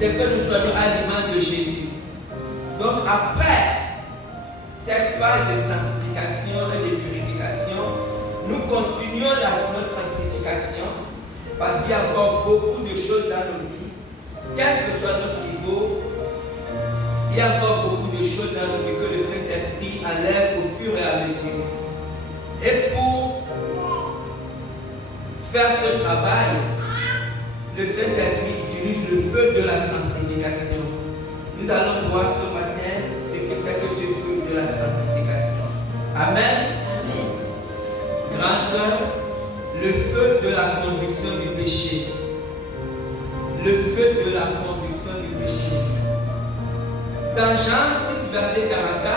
c'est que nous soyons à l'image de Jésus. Donc après cette phase de sanctification et de purification, nous continuons notre sanctification parce qu'il y a encore beaucoup de choses dans nos vies, quel que soit notre niveau, il y a encore beaucoup de choses dans nos vies que le Saint-Esprit enlève au fur et à mesure. Et pour faire ce travail, le Saint-Esprit utilise le feu de la sanctification. Nous allons voir ce matin ce que c'est que ce feu de la sanctification. Amen. Amen. Grand 1, le feu de la conviction du péché. Le feu de la conviction du péché. Dans Jean 6, verset 44,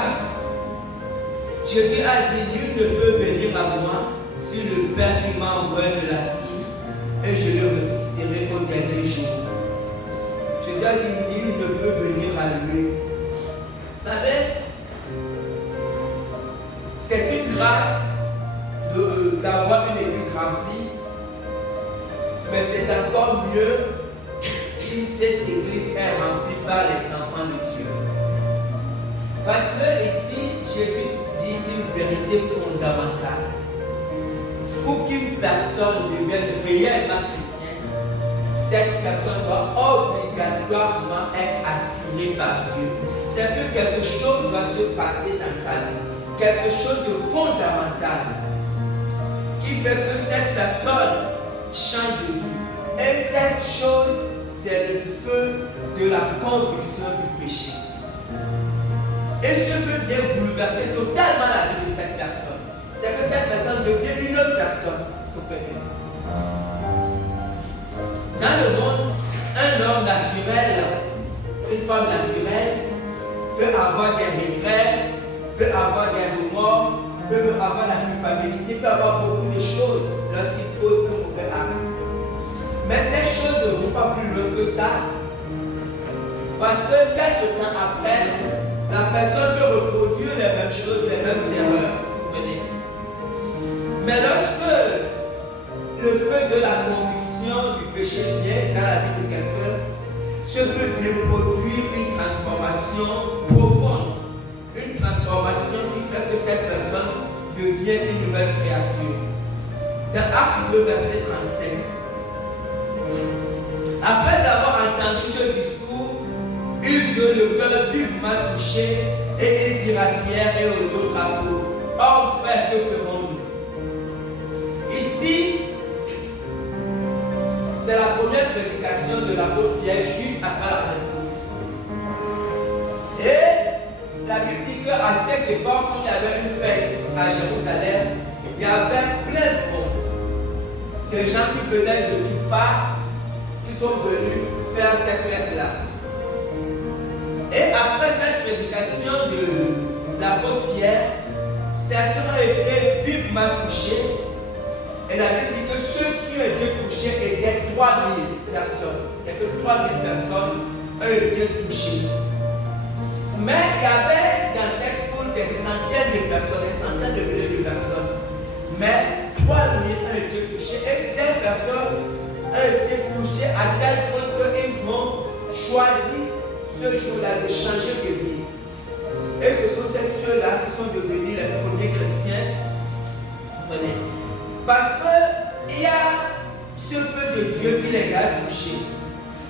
Jésus a dit, nul ne peut venir à moi si le Père qui m'a envoyé me l'attire, et je le ressusciterai au dernier jour. Jésus a dit, nul ne peut venir à lui. Vous savez, c'est une grâce d'avoir une église remplie, mais c'est encore mieux si cette église est remplie par les enfants de Dieu. Parce que ici, Jésus dit une vérité fondamentale. Pour qu'une personne devienne réellement chrétienne, cette personne doit obligatoirement être attirée par Dieu. C'est que quelque chose doit se passer dans sa vie. Quelque chose de fondamental qui fait que cette personne change de vie. Et cette chose, c'est le feu de la conviction du péché. Et ce feu vient bouleverser totalement la vie de cette personne. C'est que cette personne devient une autre personne. Dans le monde, un homme naturel, une femme naturelle peut avoir des regrets, peut avoir des remords, peut avoir la culpabilité, peut avoir beaucoup de choses lorsqu'il pose un mauvais acte. Mais ces choses ne vont pas plus loin que ça. Parce que quelques temps après, la personne peut reproduire les mêmes choses, les mêmes erreurs. Mais lorsque le feu de la conviction du péché vient dans la vie de quelqu'un, ce feu vient produire une transformation profonde. Une transformation qui fait que cette personne devient une nouvelle créature. Dans Acte 2, verset 37, après avoir entendu ce discours, ils eurent le cœur vivement touché et il dira à Pierre et aux autres apôtres, oh frère, que ferons-nous? Ici, c'est la première prédication de l'apôtre Pierre juste après la Pentecôte. Et la Bible dit qu'à cette époque, quand il y avait une fête à Jérusalem, il y avait plein de monde. Des gens qui venaient de toutes parts, qui sont venus faire cette fête-là. Et après cette prédication de l'apôtre Pierre, certains ont été vivement touchés. Et la Bible dit que ceux qui ont été touchés étaient 3000 personnes. C'est que 3000 personnes ont été touchées. Mais il y avait dans cette foule des centaines de personnes, des centaines de milliers de personnes. Mais 3000 ont été touchés. Et ces personnes ont été touchées à tel point qu'ils vont choisir ce jour-là de changer de vie. Et ce sont ceux-là qui sont devenus les premiers chrétiens. Parce qu'il y a ce feu de Dieu qui les a touchés.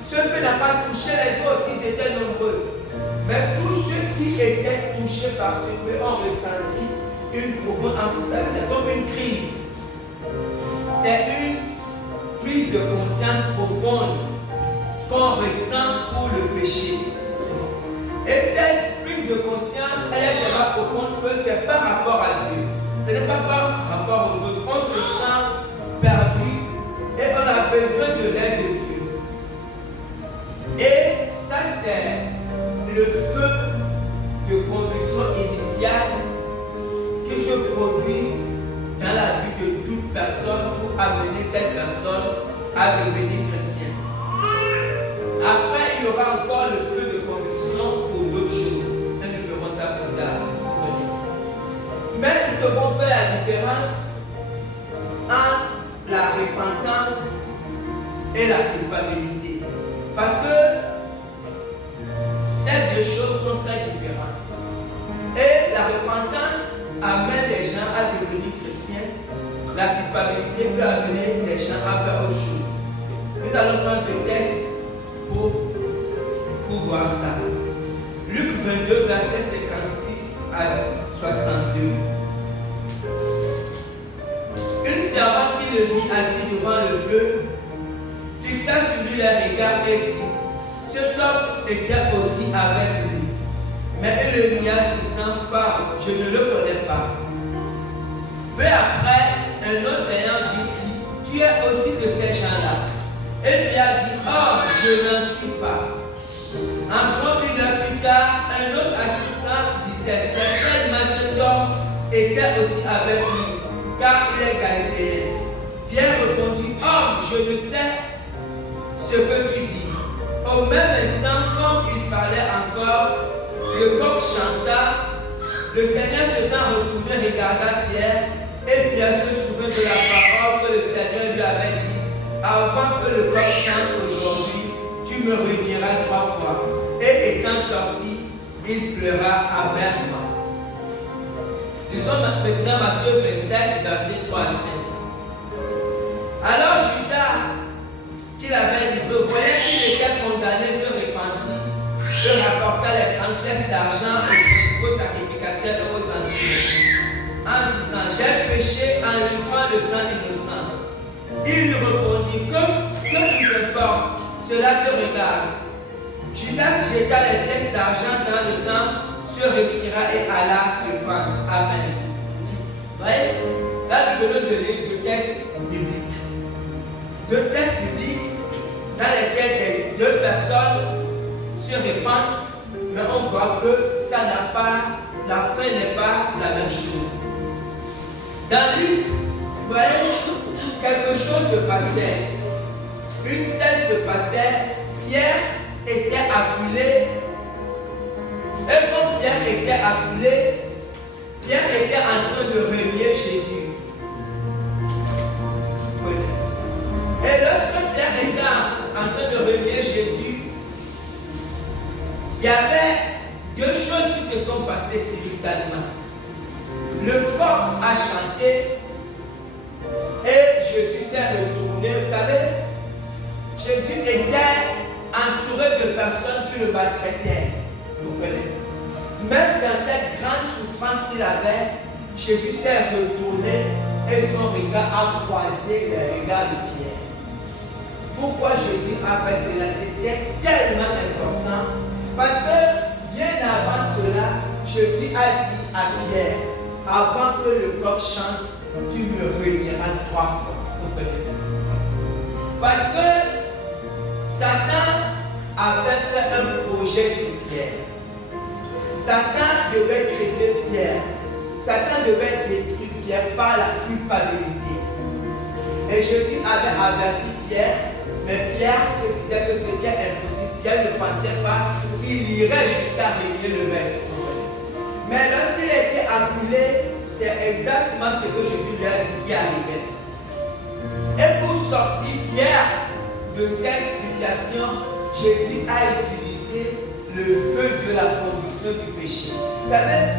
Ce feu n'a pas touché les autres, ils étaient nombreux. Mais tous ceux qui étaient touchés par ce feu ont ressenti une profonde angoisse. C'est comme une crise. C'est une prise de conscience profonde qu'on ressent pour le péché. Et cette prise de conscience, elle est tellement profonde que c'est par rapport à Dieu. Ce n'est pas par rapport aux autres. On se sent perdu et on a besoin de l'aide de Dieu. Et ça, c'est le feu de conviction initiale qui se produit dans la vie de toute personne pour amener cette personne à devenir chrétienne. Après, il y aura encore le feu de conviction pour d'autres choses. Et nous verrons ça plus tard. Mais nous devons faire la différence entre la repentance et la culpabilité. Parce que voir ça. Luc 22, verset 56 à 62. Une servante qui le vit assis devant le feu fixa sur lui les regards et dit: cet homme était aussi avec lui. Mais elle le nia, disant: femme, je ne le connais pas. Peu après, un autre ayant vu dit: tu es aussi de ces gens-là. Elle lui a dit: oh, je n'en suis pas. Encore une heure plus tard, un autre assistant disait: certainement cet homme était aussi avec lui, car il est galiléen. Pierre répondit: oh, je ne sais ce que tu dis. Au même instant, comme il parlait encore, le coq chanta. Le Seigneur s'étant retourné, regarda Pierre, et Pierre se souvint de la parole que le Seigneur lui avait dite: avant que le coq chante aujourd'hui, tu me renieras 3 fois. Et étant sorti, il pleura amèrement. Lisons maintenant Matthieu 27, versets 3 à 5. Alors Judas, qu'il avait livré, voyant qu'il était condamné, se repentit, se rapporta les 30 pièces d'argent aux principaux sacrificateurs et aux anciens, en disant: j'ai péché en livrant le sang innocent. Il lui répondit: que nous importe, cela te regarde. Judas jeta les pièces d'argent dans le temple, se retira et alla se pendre. Amen. Vous voyez, là nous venons de lire 2 textes bibliques. 2 textes bibliques dans lesquels 2 personnes se répandent, mais on voit que ça n'a pas, la fin n'est pas la même chose. Dans Luc, vous voyez, quelque chose se passait. Une scène se passait. Pierre était acculé. Et comme Pierre était acculé, Pierre était en train de renier Jésus. Et lorsque Pierre était en train de renier Jésus, il y avait 2 choses qui se sont passées simultanément. Le coq a chanté et Jésus s'est retourné. Vous savez, Jésus était entouré de personnes qui le maltraitaient. Vous comprenez? Même dans cette grande souffrance qu'il avait, Jésus s'est retourné et son regard a croisé les regards de Pierre. Pourquoi Jésus a fait cela? C'était tellement important. Parce que bien avant cela, Jésus a dit à Pierre: avant que le coq chante, tu me renieras 3 fois. Vous comprenez? Parce que Satan avait fait un projet sur Pierre. Satan devait traiter Pierre. Satan devait détruire Pierre par la culpabilité. Et Jésus avait averti Pierre, mais Pierre se disait que c'était impossible. Pierre ne pensait pas qu'il irait jusqu'à régner le maître. Mais lorsqu'il était acculé, c'est exactement ce que Jésus lui a dit qui arrivait. Et pour sortir Pierre de cette situation, Jésus a utilisé le feu de la conviction du péché. Vous savez,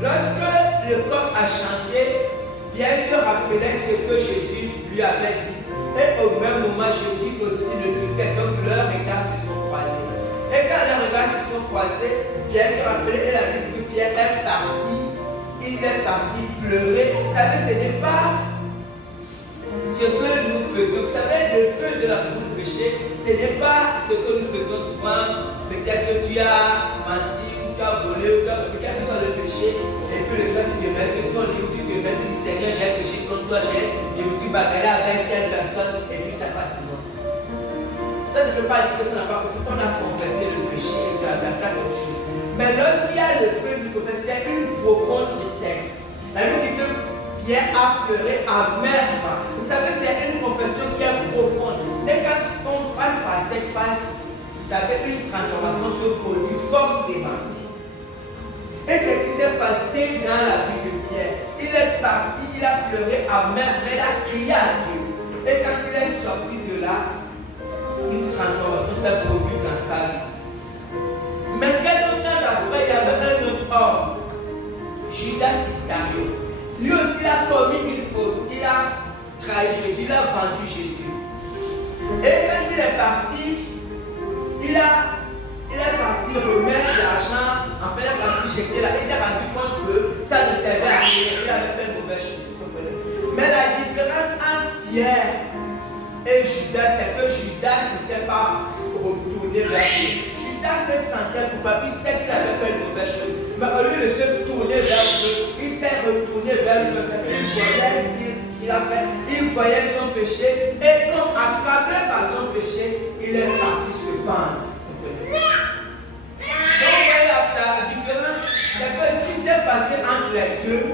lorsque le coq a chanté, Pierre se rappelait ce que Jésus lui avait dit. Et au même moment, Jésus aussi le fixait. Donc leurs regards se sont croisés. Et quand leurs regards se sont croisés, Pierre se rappelait, et la Bible dit que Pierre est parti. Il est parti pleurer. Vous savez, ce n'est pas ce que nous faisons. Vous savez, le feu de la boue de péché, ce n'est pas ce que nous faisons souvent. Peut-être que tu as menti, ou tu as volé, ou tu as fait quelque chose de péché. Et puis le soir, tu te mets sur ton lit, tu te mets, tu dis: Seigneur, j'ai péché contre toi, je me suis bagarré avec telle personne, et puis ça passe non. Ça ne veut pas dire que ça n'a pas possible. On a confessé le péché, et tu as fait ça, c'est autre chose. Mais lorsqu'il y a le feu du confession, c'est une profonde tristesse. La Bible dit que Pierre a pleuré amèrement. Vous savez, c'est une confession qui est profonde. Et quand on passe par cette phase, vous savez, une transformation se produit forcément. Et c'est ce qui s'est passé dans la vie de Pierre. Il est parti, il a pleuré amèrement, il a crié à Dieu. Et quand il est sorti de là, une transformation s'est produite dans sa vie. Mais quelques temps après, il y avait un autre homme, Judas Iscariot. Lui aussi, il a commis une faute. Il a trahi Jésus, il a vendu Jésus. Et quand il est parti, il a jeté là. Il s'est rendu compte que ça ne servait à rien. Il avait fait une mauvaise chose. Mais la différence entre Pierre et Judas, c'est que Judas ne s'est pas retourné vers Dieu. Judas s'est senti coupable, il sait qu'il avait fait une mauvaise chose. Mais au lieu de se tourner vers Dieu, il s'est retourné vers lui. Il voyait ce qu'il a fait, il voyait son péché, et comme accablé par son péché, il est parti se pendre. Donc, vous voyez la différence, c'est que ce qui s'est passé entre les deux,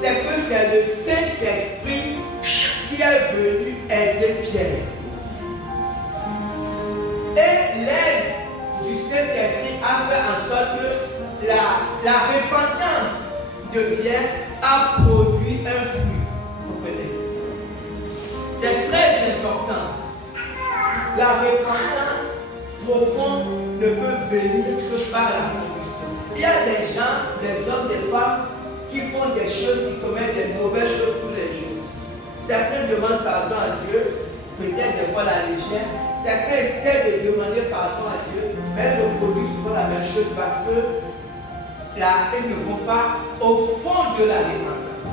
c'est que c'est le Saint-Esprit qui est venu aider Pierre. Et l'aide du Saint-Esprit a fait en sorte que la repentance de Pierre a produit un fruit. Comprenez? C'est très important. La repentance profonde ne peut venir que par la conviction. Il y a des gens, des hommes, des femmes qui font des choses, qui commettent des mauvaises choses tous les jours. Certains demandent pardon à Dieu, peut-être des fois la légère. Certains essaient de demander pardon à Dieu, mais ils reproduisent souvent la même chose parce que là, ils ne vont pas au fond de la repentance.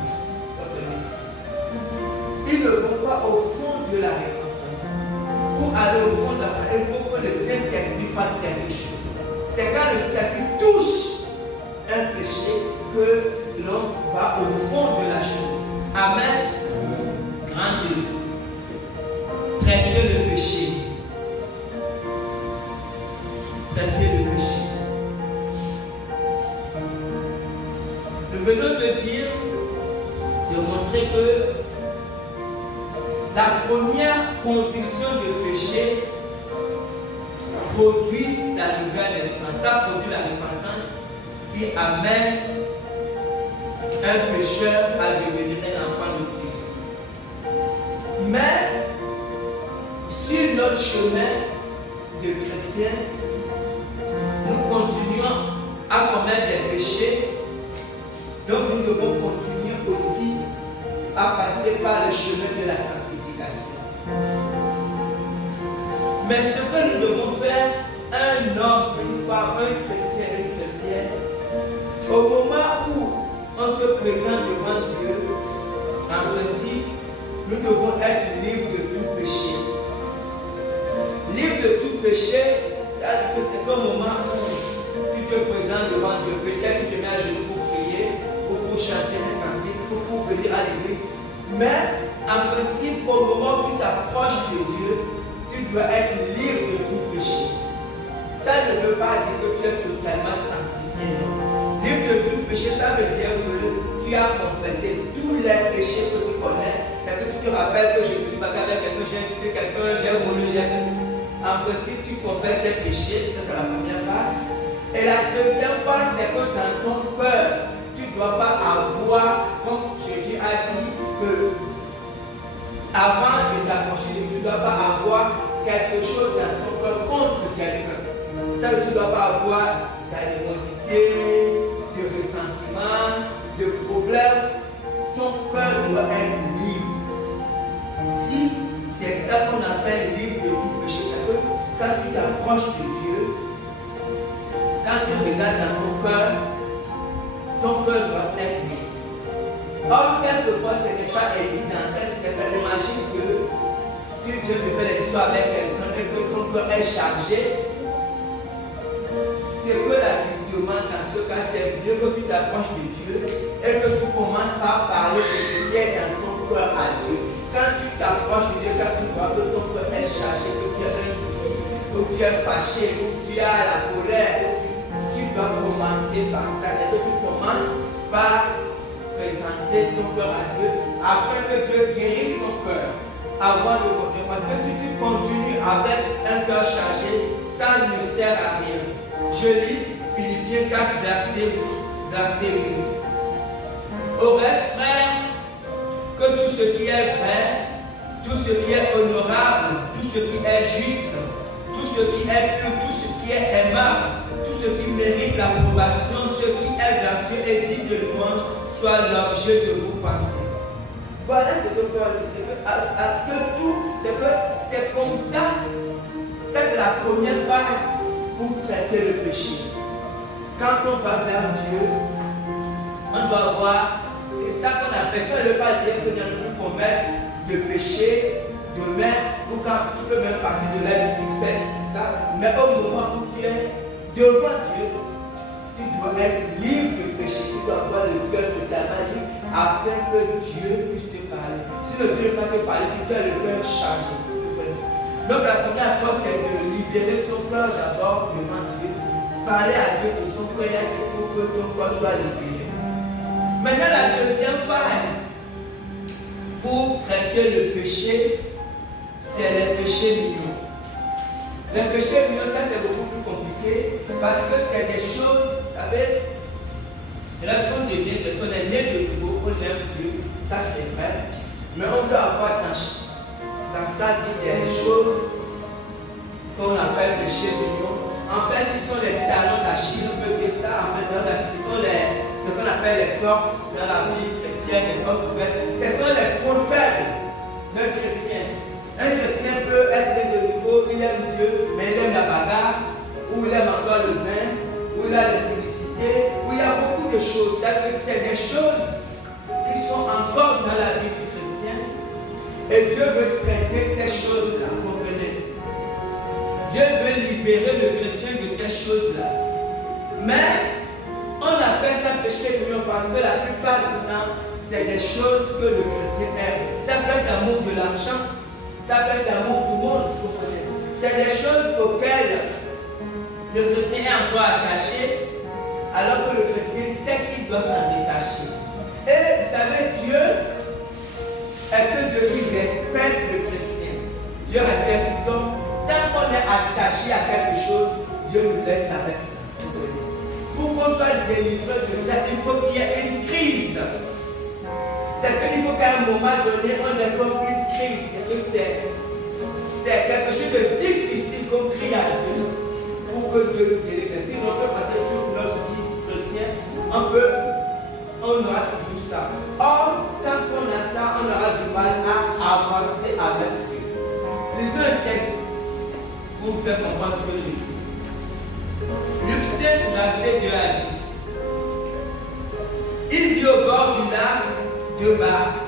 Ils ne vont pas au fond de la repentance. Pour aller au fond de la repentance, il faut que le Saint-Esprit fasse quelque chose. C'est quand le Saint-Esprit touche un péché que l'homme va au fond de la chose. Amen. Grand Dieu. Traiter le péché. Traiter le péché. Nous venons de dire, de montrer que la première conviction de péché produit la nouvelle naissance. Ça produit la repentance qui amène un pécheur à devenir un enfant de Dieu. Mais sur notre chemin de chrétien, nous continuons à commettre des péchés, donc nous devons continuer aussi à passer par le chemin de la sanctification. Mais ce que nous devons faire, un homme, une femme, un chrétien, une chrétienne, au moment où on se présente devant Dieu, en principe, nous devons être libres de tout péché. Libre de tout péché, c'est-à-dire que c'est un moment où tu te présentes devant Dieu. Peut-être que tu te mets à genoux pour prier, ou pour chanter un cantique, ou pour venir à l'église. Mais en principe, au moment où tu t'approches de Dieu, tu dois être libre de tout péché. Ça ne veut pas dire que tu es totalement sanctifié, non. Libre de tout péché, ça veut dire que tu as confessé tous les péchés que tu connais. C'est que tu te rappelles que je me suis battu avec quelqu'un, j'ai insulté quelqu'un, j'ai volé, j'ai fait. En principe, tu confesses ces péchés, ça c'est la première phase. Et la deuxième phase, c'est que dans ton cœur, tu ne dois pas avoir, comme Jésus a dit, que avant de t'approcher, tu ne dois pas avoir quelque chose dans ton cœur contre quelqu'un. Ça veut dire que tu ne dois pas avoir d'animosité, de ressentiment, de problème. Ton cœur doit être libre. Si c'est ça qu'on appelle libre de tout péché, c'est que quand tu t'approches de Dieu, quand tu regardes dans ton cœur doit être libre. Or, quelquefois, ce n'est pas évident. Imagine que tu viens de faire des histoires avec quelqu'un et que ton cœur est chargé. C'est que la Bible demande dans ce cas, c'est mieux que tu t'approches de Dieu et que tu commences par parler de ce qui est dans ton cœur à Dieu. Quand tu t'approches de Dieu, quand tu vois que ton cœur est chargé, que tu as un souci, que tu es fâché, que tu as la colère, tu dois commencer par ça. C'est que tu commences par présenter ton cœur à Dieu afin que Dieu guérisse ton cœur avant de continuer. Parce que si tu continues avec un cœur chargé, ça ne sert à rien. Je lis Philippiens 4, verset 8. Au reste, frère, que tout ce qui est vrai, tout ce qui est honorable, tout ce qui est juste, tout ce qui est pur, tout ce qui est aimable, tout ce qui mérite l'approbation, ce qui est vertueux et digne de louange, soit l'objet de vos pensées. Voilà ce que Paul dit, c'est comme ça. Ça, c'est la première phase pour traiter le péché. quand on va vers Dieu, on doit voir, c'est ça qu'on appelle, ça ne veut pas dire que nous commettre de péché demain, ou quand tu peux même partir de là, tu fais ça, mais au moment où tu es devant Dieu, tu dois être libre de péché, tu dois avoir le cœur totalement libre afin que Dieu puisse te parler. Si le Dieu ne peut pas te parler, si tu as le cœur chargé. Donc la première fois, c'est de libérer son cœur d'abord devant Dieu, parler à Dieu de son cœur pour que ton corps soit libéré. Maintenant, la deuxième phase pour traiter le péché, c'est les péchés mignons. Les péchés mignons, ça c'est beaucoup plus compliqué parce que c'est des choses, vous savez, lorsqu'on devient chrétien, on est né de nouveau, on aime Dieu, ça c'est vrai, mais on doit avoir dans sa vie des choses qu'on appelle péchés mignons. En fait, ils sont les talons d'Achille, on peut dire ça, en fait, talons d'Achille, ce sont ce qu'on appelle les portes dans la vie chrétienne, les portes ouvertes. Ce sont les points faibles d'un chrétien. Un chrétien peut être né de nouveau, il aime Dieu, mais il aime la bagarre, ou il aime encore le vin, ou il a des publicités, où il y a beaucoup de choses. C'est des choses qui sont encore dans la vie du chrétien. Et Dieu veut traiter ces choses-là, comprenez? Dieu veut libérer le chrétien de ces choses-là. Mais on appelle ça péché mignon parce que la plupart du temps, c'est des choses que le chrétien aime. Ça peut être l'amour de l'argent, ça peut être l'amour du monde, vous comprenez. C'est des choses auxquelles le chrétien est encore attaché, alors que le chrétien sait qu'il doit s'en détacher. Et vous savez, Dieu est que Dieu qui respecte le chrétien. Dieu respecte donc. Tant qu'on est attaché à quelque chose, Dieu nous laisse avec ça. Pour qu'on soit délivré de ça, il faut qu'il y ait une crise. C'est qu'il faut qu'à un moment donné, on ait comme une crise. C'est quelque chose de difficile qu'on crie à Dieu pour que Dieu nous délivre. Si on peut passer toute notre vie chrétienne, on aura toujours ça. Or, quand on a ça, on aura du mal à avancer avec Dieu. Lisons un texte pour vous faire comprendre ce que j'ai dit. Luc 7, verset 2 à 10. Il vit au bord du lac deux barques,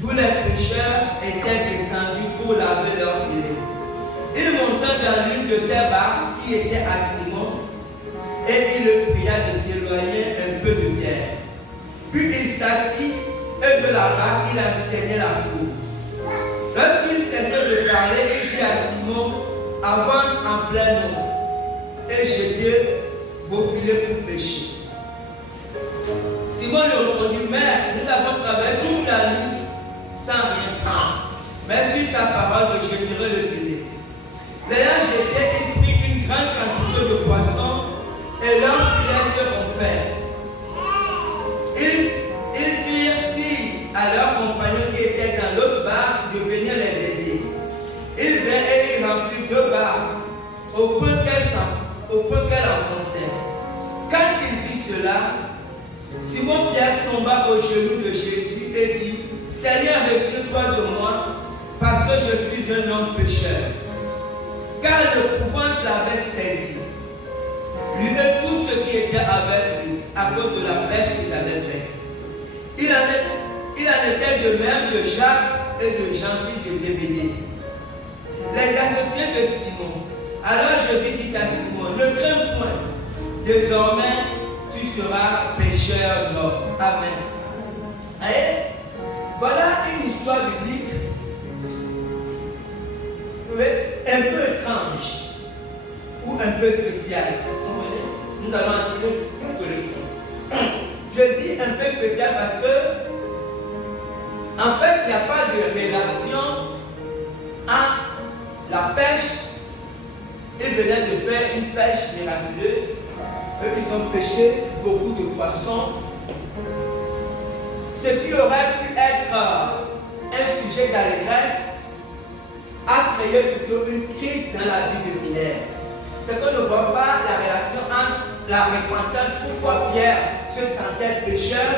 d'où les pêcheurs étaient descendus pour laver leurs filets. Il monta dans l'une de ces barques qui était à Simon, et il le pria de s'éloigner un peu de terre. Puis il s'assit, et de la barque il enseignait la foule. Lorsqu'il cessait de parler, il dit à Simon: avance en plein eau et jetez vos filets pour pêcher. Simon lui répondit: Mère, nous avons travaillé toute la nuit sans rien faire, mais sur ta parole je jetterai le filet. L'ayant jeté, il prit une grande quantité de poissons et leurs filets se rompèrent. Ils firent signe à leurs compagnons qui étaient dans l'autre barque de venir les aider. Ils vinrent et ils remplirent deux barques au point qu'elles enfonçaient. Quand il vit cela, Simon-Pierre tomba aux genoux de Jésus et dit: Seigneur, retire-toi de moi, parce que je suis un homme pécheur. Car l'épouvante l'avait saisi, lui et tous ceux qui étaient avec lui, à cause de la pêche qu'ils avaient faite. Il en était de même de Jacques et de Jean, fils de Zébédée, les associés de Simon. Alors Jésus dit à Simon: ne crains point, désormais tu seras pécheur d'hommes. Amen. Et voilà une histoire biblique un peu étrange ou un peu spéciale. Nous allons en tirer quelques leçons. Je dis un peu spécial parce que en fait il n'y a pas de relation entre la pêche. Ils venaient de faire une pêche miraculeuse. Eux, ils ont pêché beaucoup de poissons. Ce qui aurait pu être un sujet d'allégresse a créé plutôt une crise dans la vie de Pierre. C'est qu'on ne voit pas la relation entre la repentance, pourquoi Pierre se sentait pécheur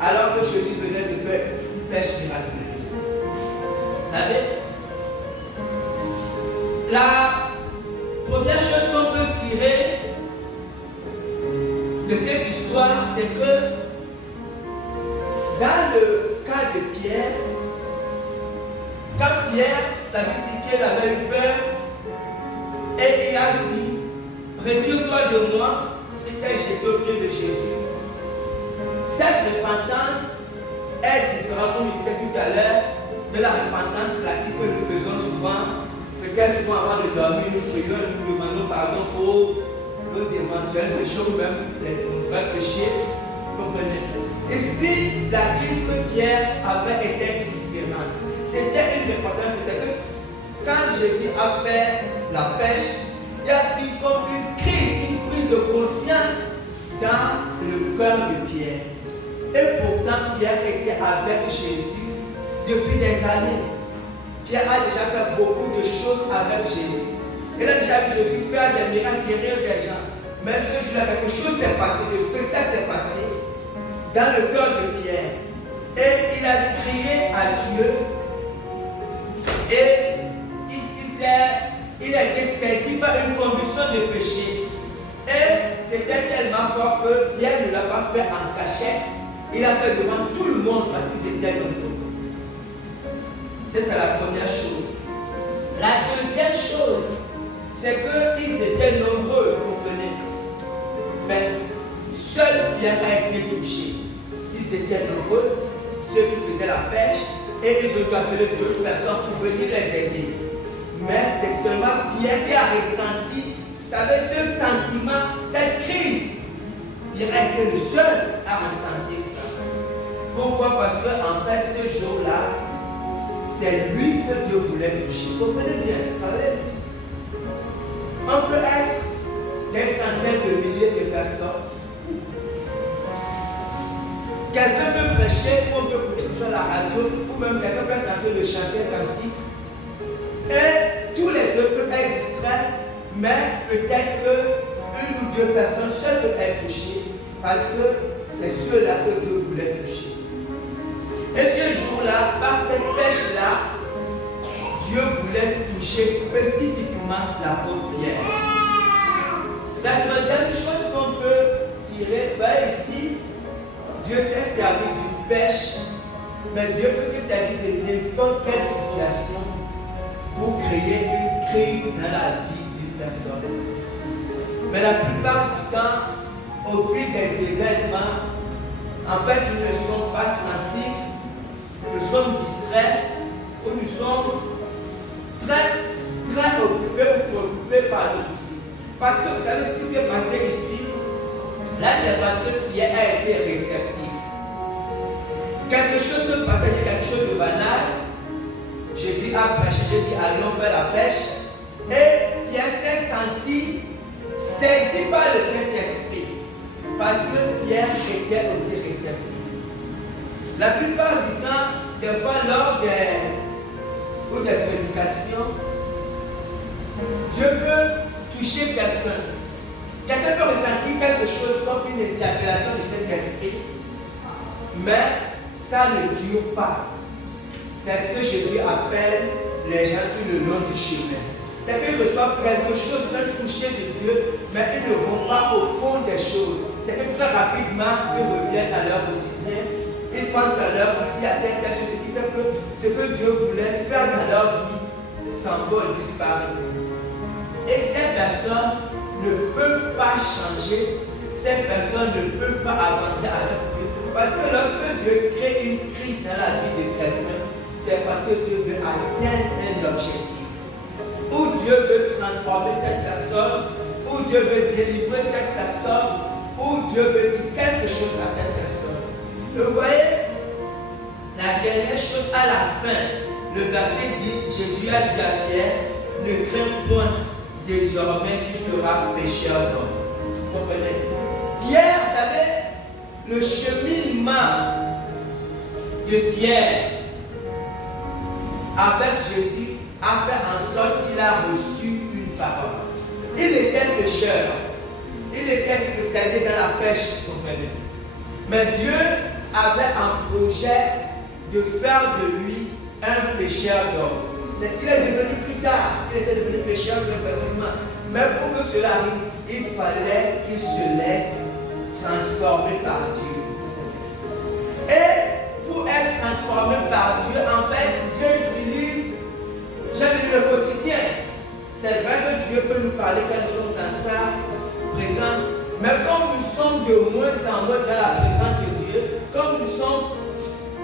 alors que Jésus venait de faire une pêche miraculeuse. Vous savez, la première chose qu'on peut tirer c'est que dans le cas de Pierre, quand Pierre, la Bible dit qu'il avait eu peur, et il a dit, retire-toi de moi, il s'est jeté au pied de Jésus. Cette repentance est différente, comme je disais tout à l'heure, de la repentance classique que nous faisons souvent. Peut-être souvent avant de dormir, nous prions et nous demandons pardon pour nos éventuels péchés ou même nos vrais péchés. Comprenez? Ici, la crise que Pierre avait été différente. C'était une repentance. C'est que quand Jésus a fait la pêche, il y a eu comme une crise, une prise de conscience dans le cœur de Pierre. Et pourtant, Pierre était avec Jésus depuis des années. Pierre a déjà fait beaucoup de choses avec Jésus. Il a déjà vu Jésus faire des miracles, guérir des gens. Mais ce jour-là, quelque chose s'est passé, de spécial s'est passé dans le cœur de Pierre. Et il a crié à Dieu. Et il a été saisi par une conviction de péché. Et c'était tellement fort que Pierre ne l'a pas fait en cachette. Il a fait devant tout le monde parce qu'ils étaient nombreux. C'est la première chose. La deuxième chose, c'est qu'ils étaient nombreux, vous comprenez. Mais seul Pierre a été touché. Ils étaient nombreux, ceux qui faisaient la pêche, et ils ont appelé d'autres personnes pour venir les aider. Mais c'est seulement Pierre qui a ressenti, vous savez, ce sentiment, cette crise. Pierre a été le seul à ressentir ça. Pourquoi? Parce qu'en fait, ce jour-là, c'est lui que Dieu voulait toucher. Vous comprenez bien? On peut être des centaines de milliers de personnes. Quelqu'un peut prêcher, ou on peut écouter quelque chose à la radio, ou même quelqu'un peut être en train de chanter un cantique. Et tous les autres peuvent être distraits, mais peut-être qu'une ou deux personnes seules peuvent être touchées, parce que c'est ceux-là que Dieu voulait toucher. Et ce jour-là, par cette pêche-là, Dieu voulait toucher spécifiquement la pauvre Pierre. La deuxième chose qu'on peut tirer, ici, Dieu s'est servi d'une pêche, mais Dieu peut se servir de n'importe quelle situation pour créer une crise dans la vie d'une personne. Mais la plupart du temps, au fil des événements, en fait, nous ne sommes pas sensibles. Nous sommes distraits ou nous sommes très occupés ou préoccupés par nos soucis. Parce que vous savez ce qui s'est passé ici? Là, c'est parce que Pierre a été réceptif. Quelque chose se passait, quelque chose de banal. Jésus a prêché, j'ai dit allons faire la pêche. Et Pierre s'est senti saisi par le Saint-Esprit. Parce que Pierre était aussi réceptif. La plupart du temps, des fois lors des prédications, Dieu peut toucher quelqu'un. Quelqu'un peut ressentir quelque chose comme une éjaculation du Saint-Esprit, mais ça ne dure pas. C'est ce que Jésus appelle les gens sur le long du chemin. C'est qu'ils reçoivent quelque chose, un toucher de Dieu, mais ils ne vont pas au fond des choses. C'est que très rapidement, ils reviennent à leur quotidien. Ils pensent à leur souci, à telle chose, ce qui fait que ce que Dieu voulait faire dans leur vie s'envole, disparaît. Et ces personnes ne peuvent pas changer, ces personnes ne peuvent pas avancer avec Dieu. Parce que lorsque Dieu crée une crise dans la vie de quelqu'un, c'est parce que Dieu veut atteindre un objectif. Ou Dieu veut transformer cette personne, ou Dieu veut délivrer cette personne, ou Dieu veut dire quelque chose à cette personne. Vous voyez, la dernière chose à la fin, le verset 10, Jésus a dit à Pierre, ne crains point, désormais tu seras pécheur d'hommes. Vous comprenez? Pierre, vous savez, le cheminement de Pierre avec Jésus a fait en sorte qu'il a reçu une parole. Il était pécheur. Il était spécialisé dans la pêche, vous comprenez? Mais Dieu avait un projet de faire de lui un pécheur d'homme. C'est ce qu'il est devenu plus tard. Il était devenu pécheur, effectivement. Mais pour que cela arrive, il fallait qu'il se laisse transformé par Dieu. Et pour être transformé par Dieu, en fait, Dieu utilise, j'aime le quotidien. C'est vrai que Dieu peut nous parler quand nous sommes dans sa présence, mais comme nous sommes de moins en moins dans la présence de Dieu, comme nous sommes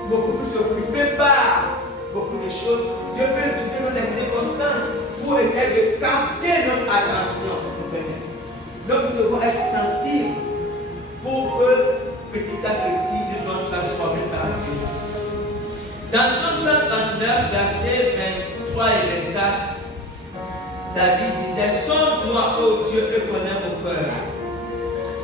beaucoup plus occupés par beaucoup de choses, Dieu peut utiliser nos circonstances pour essayer de capter notre attention. Donc nous devons être sensibles pour que petit à petit nous soyons transformés par Dieu. Dans Psaume 139, versets 23 et 24, David disait: sonde-moi, ô Dieu, et connais mon cœur.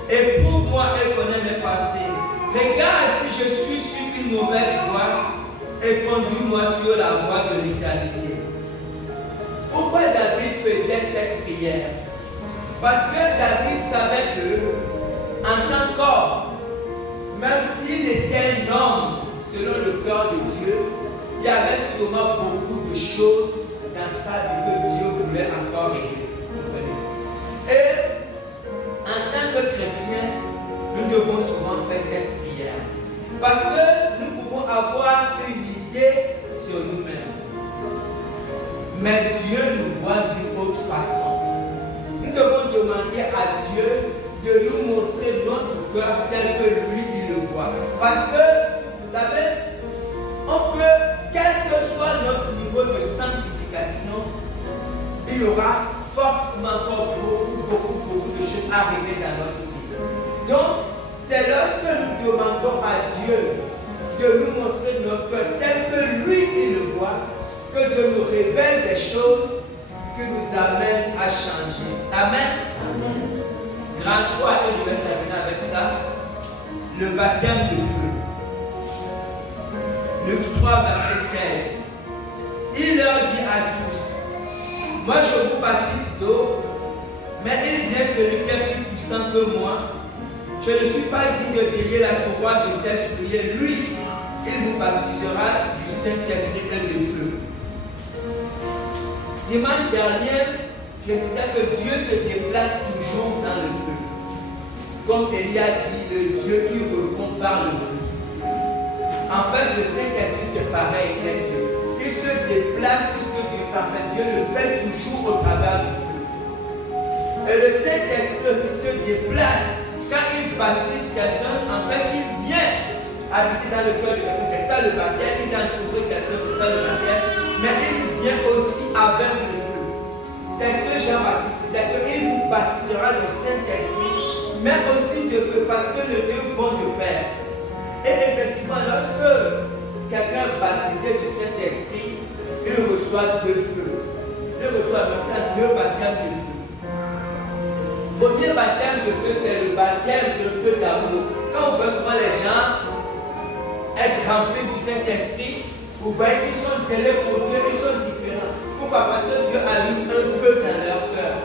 Éprouve-moi et connais mes pensées. Regarde si je suis sur une mauvaise voie et conduis-moi sur la voie de l'égalité. Pourquoi David faisait cette prière? Parce que David savait que, en tant qu'homme, même s'il était un homme selon le cœur de Dieu, il y avait sûrement beaucoup de choses dans sa vie que Dieu voulait encore régler. Et en tant que chrétien, nous devons souvent faire cette prière. Parce que nous pouvons avoir une idée sur nous-mêmes. Mais Dieu nous voit d'une autre façon. Nous devons demander à Dieu de nous montrer notre cœur tel que lui, il le voit. Parce que, vous savez, on peut, quel que soit notre niveau de sanctification, il y aura forcément encore beaucoup de choses à régler dans notre vie. Donc, c'est lorsque nous demandons à Dieu de nous montrer notre cœur tel que lui, il le voit, que Dieu nous révèle des choses qui nous amènent à changer. Amen. Amen. Grand 3, et je vais terminer avec ça, le baptême de feu. Luc 3, verset 16. Il leur dit à tous: moi je vous baptise d'eau, mais il vient celui qui est plus puissant que moi. Je ne suis pas digne de délier la couronne de ses souliers. Lui, il vous baptisera du Saint-Esprit et de feu. Dimanche dernier, je disais que Dieu se déplace toujours dans le feu. Comme Élie a dit, le Dieu qui répond par le feu. En fait, le Saint-Esprit, c'est pareil, il est Dieu. Il se déplace, tout ce que Dieu fait. En fait, Dieu le fait toujours au travers du feu. Et le Saint-Esprit aussi se déplace. Quand il baptise quelqu'un, en fait, il vient habiter dans le cœur de quelqu'un. C'est ça le baptême. Il vient couvrir quelqu'un, c'est ça le baptême. Mais il vient aussi avec le feu. C'est ce que Jean-Baptiste disait, qu'il vous baptisera le Saint-Esprit, mais aussi de feu, parce que les deux vont de pair. Et effectivement, lorsque quelqu'un est baptisé du Saint-Esprit, il reçoit deux feux. Il reçoit maintenant deux baptêmes de feu. Le premier baptême de feu, c'est le baptême de feu d'amour. Quand on voit souvent les gens être remplis du Saint-Esprit, vous voyez qu'ils sont zélés pour Dieu, ils sont différents. Pourquoi? Parce que Dieu allume un feu dans leur cœur.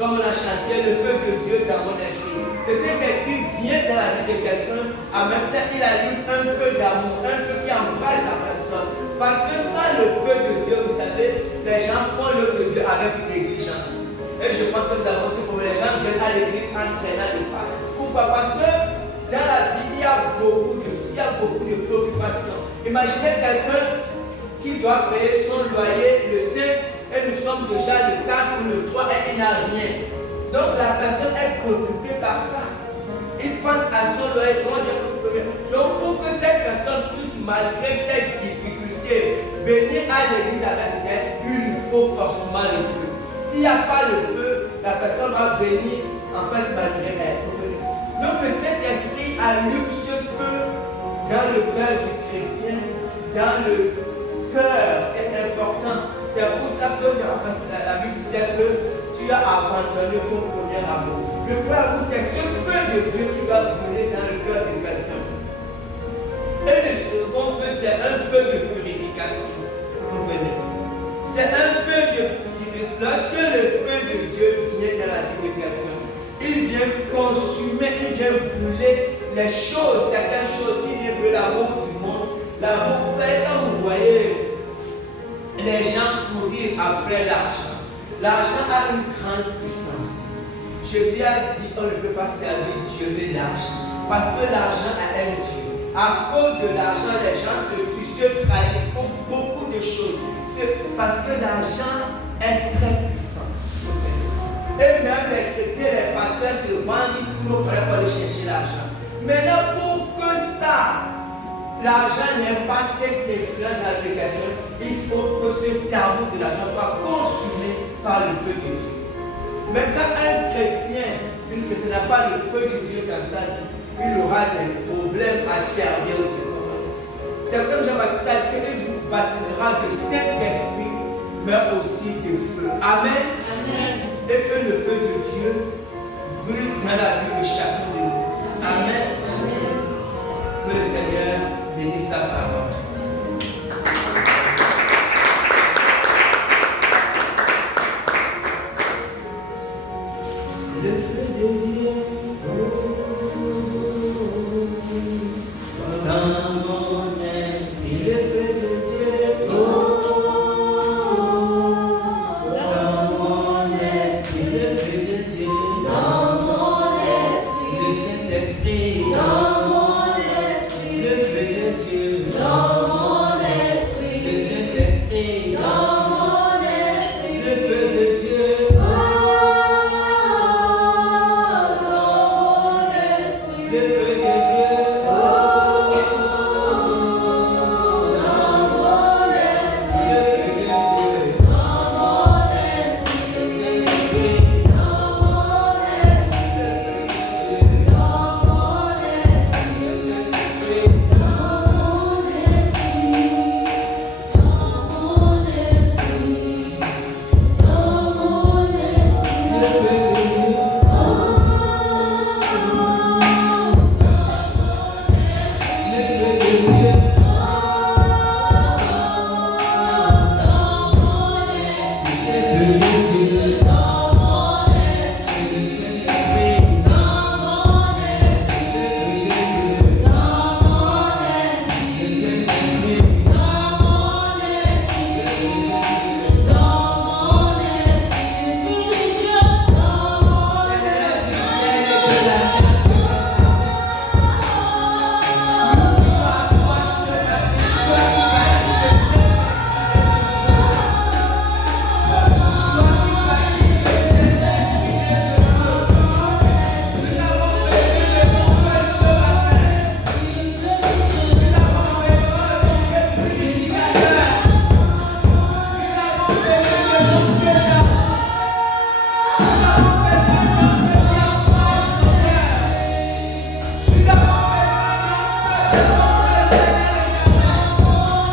Comme on a chanté, le feu de Dieu dans mon esprit. Le Saint-Esprit vient dans la vie de quelqu'un, en même temps il allume un feu d'amour, un feu qui embrasse la personne. Parce que sans le feu de Dieu, vous savez, les gens font l'œuvre de Dieu avec négligence. Et je pense que nous avons ce problème. Les gens viennent à l'église en traînant de pas. Pourquoi? Parce que dans la vie, il y a beaucoup de soucis, il y a beaucoup de préoccupations. Imaginez quelqu'un qui doit payer son loyer le 5 et nous sommes déjà le 4 ou le 3 et il n'a rien. Donc la personne est préoccupée par ça. Il pense à son loyer, comment j'ai fait pour payer. Donc pour que cette personne puisse, malgré ses difficultés, venir à l'église avec elle, il lui faut forcément le feu. S'il n'y a pas le feu, la personne va venir en fait malgré elle. Donc le Saint-Esprit allume ce feu dans le cœur du chrétien, dans le cœur, c'est important. C'est pour ça que la Bible disait que tu as abandonné ton premier amour. Le premier amour, c'est ce feu de Dieu qui va brûler dans le cœur de quelqu'un. Et le second feu, c'est un feu de purification. C'est un feu de purification. Lorsque le feu de Dieu vient dans la vie de quelqu'un, il vient consumer, il vient brûler les choses, certaines choses, il vient brûler l'amour du monde. L'amour, quand vous voyez les gens courir après l'argent, l'argent a une grande puissance. Je Jésus a dit on ne peut pas servir Dieu et l'argent. Parce que l'argent a un Dieu. À cause de l'argent, les gens se tuent, se trahissent, font beaucoup de choses. Parce que l'argent est très puissant. Et même les chrétiens, les pasteurs se vendent, ils courent pour aller chercher l'argent. Maintenant, pour que ça, l'argent n'ait pas cette influence dans l'application, il faut que ce tabou de l'argent soit consumé par le feu de Dieu. Mais quand un chrétien, une chrétienne n'a pas le feu de Dieu dans sa vie, il aura des problèmes à servir au Dieu. C'est pour ça que Jean-Baptiste a dit qu'il vous baptisera de Saint-Esprit, mais aussi de feu. Amen. Amen. Et que le feu de Dieu brûle dans la vie de chacun de nous. Amen. Amen. Que le Seigneur bénisse sa parole. Le feu de Dieu dans mon esprit, le feu de Dieu dans mon esprit, le feu de Dieu dans mon esprit, le Saint-Esprit dans mon esprit, le feu de Dieu dans mon esprit, le Saint-Esprit dans mon esprit, le feu de Dieu dans mon esprit, le feu de Dieu.